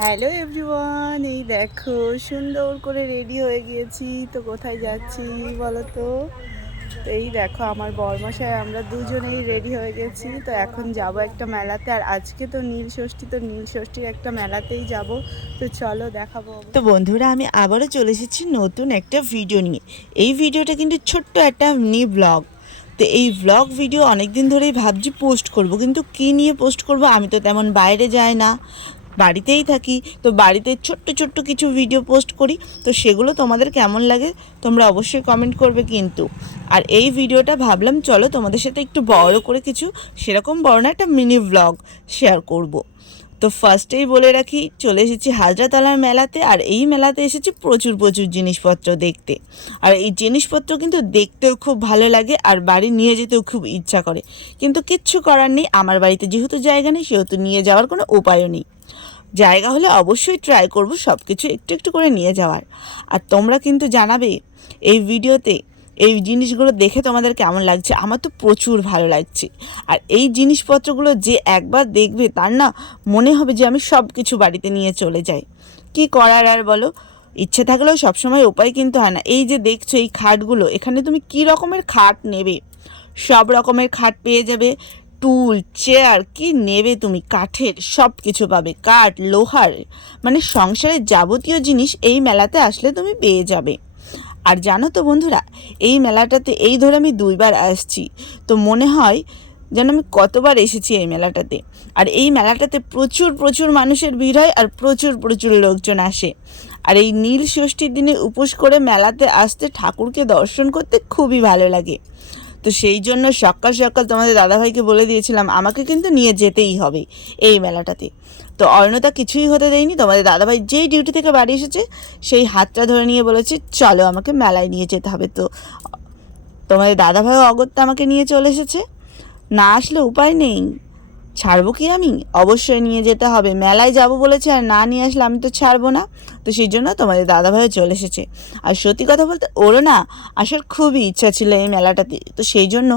Hello everyone, এই দেখো সুন্দর করে রেডি হয়ে গিয়েছি। তো কোথায় যাচ্ছি বলো তো? তো এই দেখো আমার বরমশাই আমরা দুজনেই রেডি হয়ে গেছি। তো এখন যাব একটা মেলাতে, আর আজকে তো নীল ষষ্ঠী, তো নীল ষষ্ঠীর একটা মেলাতেই যাব। তো চলো দেখাবো। তো বন্ধুরা, আমি আবারও চলে এসেছি নতুন একটা ভিডিও নিয়ে। এই ভিডিওটা কিন্তু ছোট্ট একটা মিনি ব্লগ। তো এই ব্লগ ভিডিও অনেক দিন ধরেই ভাবছি পোস্ট করব, কিন্তু কী নিয়ে পোস্ট করব? আমি তো তেমন বাইরে যাই না, বাড়িতেই থাকি। তো বাড়িতে ছোট্ট ছোট্ট কিছু ভিডিও পোস্ট করি। তো সেগুলো তোমাদের কেমন লাগে তোমরা অবশ্যই কমেন্ট করবে কিন্তু। আর এই ভিডিওটা ভাবলাম চলো তোমাদের সাথে একটু বড় করে কিছু, সেরকম বড় না, একটা মিনি ব্লগ শেয়ার করব। তো ফার্স্টেই বলে রাখি, চলে এসেছি হাজরাতলার মেলাতে। আর এই মেলাতে এসেছি প্রচুর প্রচুর জিনিসপত্র দেখতে। আর এই জিনিসপত্র কিন্তু দেখতেও খুব ভালো লাগে, আর বাড়ি নিয়ে যেতেও খুব ইচ্ছা করে। কিন্তু কিচ্ছু করার নেই, আমার বাড়িতে যেহেতু জায়গা নেই সেহেতু নিয়ে যাওয়ার কোনো উপায়ও নেই। জায়গা হলে অবশ্যই ট্রাই করব সব কিছু একটু একটু করে নিয়ে যাওয়ার। আর তোমরা কিন্তু জানাবে এই ভিডিওতে এই জিনিসগুলো দেখে তোমাদের কেমন লাগছে। আমার তো প্রচুর ভালো লাগছে। আর এই জিনিসপত্রগুলো যে একবার দেখবে তার না মনে হবে যে আমি সব কিছু বাড়িতে নিয়ে চলে যাই। কি করার আর বলো, ইচ্ছে থাকলেও সবসময় উপায় কিন্তু হয় না। এই যে দেখছো এই খাটগুলো, এখানে তুমি কি রকমের খাট নেবে, সব রকমের খাট পেয়ে যাবে। টুল, চেয়ার, কি নেবে তুমি, কাঠের সব কিছু পাবে, কাঠ, লোহার, মানে সংসারের যাবতীয় জিনিস এই মেলাতে আসলে তুমি পেয়ে যাবে। আর জানো তো বন্ধুরা, এই মেলাটাতে এই ধরে আমি 2বার আসছি। তো মনে হয় যেন আমি কতবার এসেছি এই মেলাটাতে। আর এই মেলাটাতে প্রচুর প্রচুর মানুষের ভিড় হয়, আর প্রচুর প্রচুর লোকজন আসে। আর এই নীল ষষ্ঠীর দিনে উপোস করে মেলাতে আসতে, ঠাকুরকে দর্শন করতে খুবই ভালো লাগে। তো সেই জন্য সকাল সকাল তোমাদের দাদাভাইকে বলে দিয়েছিলাম আমাকে কিন্তু নিয়ে যেতেই হবে এই মেলাটাতে। তো অর্ণতা কিছুই হতে দেয়নি। তোমাদের দাদাভাই যেই ডিউটি থেকে বাড়ি এসেছে সেই হাতটা ধরে নিয়ে বলেছে চলো আমাকে মেলায় নিয়ে যেতে হবে। তো তোমাদের দাদাভাইও অগত্যা আমাকে নিয়ে চলে এসেছে। না আসলে উপায় নেই, ছাড়বো কি আমি? অবশ্যই নিয়ে যেতে হবে, মেলায় যাব বলেছে, আর না নিয়ে আসলে আমি তো ছাড়বো না। তো সেই জন্য তোমাদের দাদাভাইও চলে এসেছে। আর সত্যি কথা বলতে ওরও না আসার খুবই ইচ্ছা ছিল এই মেলাটাতে। তো সেই জন্য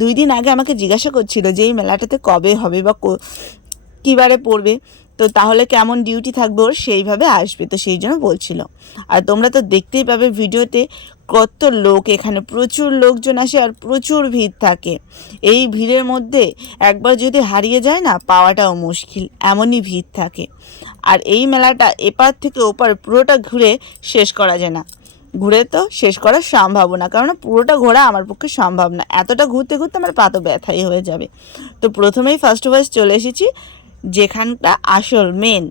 2 দিন আগে আমাকে জিজ্ঞাসা করছিল যে এই মেলাটাতে কবে হবে বা কী বারে পড়বে, তো তাহলে কেমন ডিউটি থাকবে ওর, সেইভাবে আসবে। তো সেই জন্য বলছিল। আর তোমরা তো দেখতেই পাবে ভিডিওতে কত লোক, এখানে প্রচুর লোকজন আসে আর প্রচুর ভিড় থাকে। এই ভিড়ের মধ্যে একবার যদি হারিয়ে যায় না, পাওয়াটাও মুশকিল, এমনই ভিড় থাকে। আর এই মেলাটা এপার থেকে ওপার পুরোটা ঘুরে শেষ করা যায় না। ঘুরে তো শেষ করা সম্ভব না, কারণ পুরোটা ঘোরা আমার পক্ষে সম্ভব না। এতটা ঘুরতে ঘুরতে আমার পা তো ব্যথাই হয়ে যাবে। তো প্রথমেই ফার্স্ট চলে এসেছি যেখানটা আসল মেন,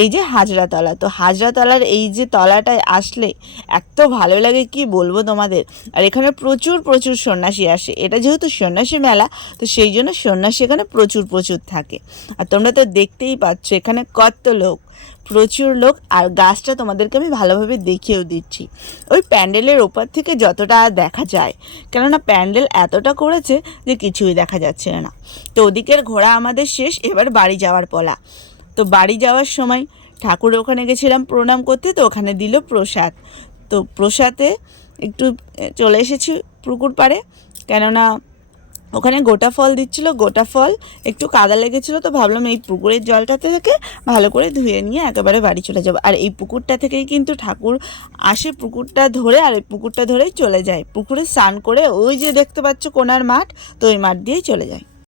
এই যে হাজরাতলা। তো হাজরাতলার এই যে তলাটায় আসলে এত ভালো লাগে কি বলবো তোমাদের। আর এখানে প্রচুর প্রচুর সন্ন্যাসী আসে, এটা যেহেতু সন্ন্যাসী মেলা তো সেই জন্য সন্ন্যাসী এখানে প্রচুর প্রচুর থাকে। আর তোমরা তো দেখতেই পাচ্ছ এখানে কত লোক, প্রচুর লোক। আর গাছটা তোমাদেরকে আমি ভালোভাবে দেখিয়েও দিচ্ছি, ওই প্যান্ডেলের ওপর থেকে যতটা দেখা যায়, কেননা প্যান্ডেল এতটা করেছে যে কিছুই দেখা যাচ্ছে না। তো ওদিকের ঘোরা আমাদের শেষ, এবার বাড়ি যাওয়ার পালা। তো বাড়ি যাওয়ার সময় ঠাকুর ওখানে গেছিলাম প্রণাম করতে, তো ওখানে দিল প্রসাদ। তো প্রসাদে একটু চলে এসেছি পুকুর পাড়ে, কেননা ওখানে গোটা ফল দিচ্ছিল। গোটা ফল একটু কাদা লেগেছিলো, তো ভাবলাম এই পুকুরের জলটাতে থেকে ভালো করে ধুয়ে নিয়ে একেবারে বাড়ি চলে যাবো। আর এই পুকুরটা থেকেই কিন্তু ঠাকুর আসে, পুকুরটা ধরে, আর এই পুকুরটা ধরেই চলে যায়। পুকুরে স্নান করে ওই যে দেখতে পাচ্ছ কোনার মাঠ, তো ওই মাঠ দিয়েই চলে যায়।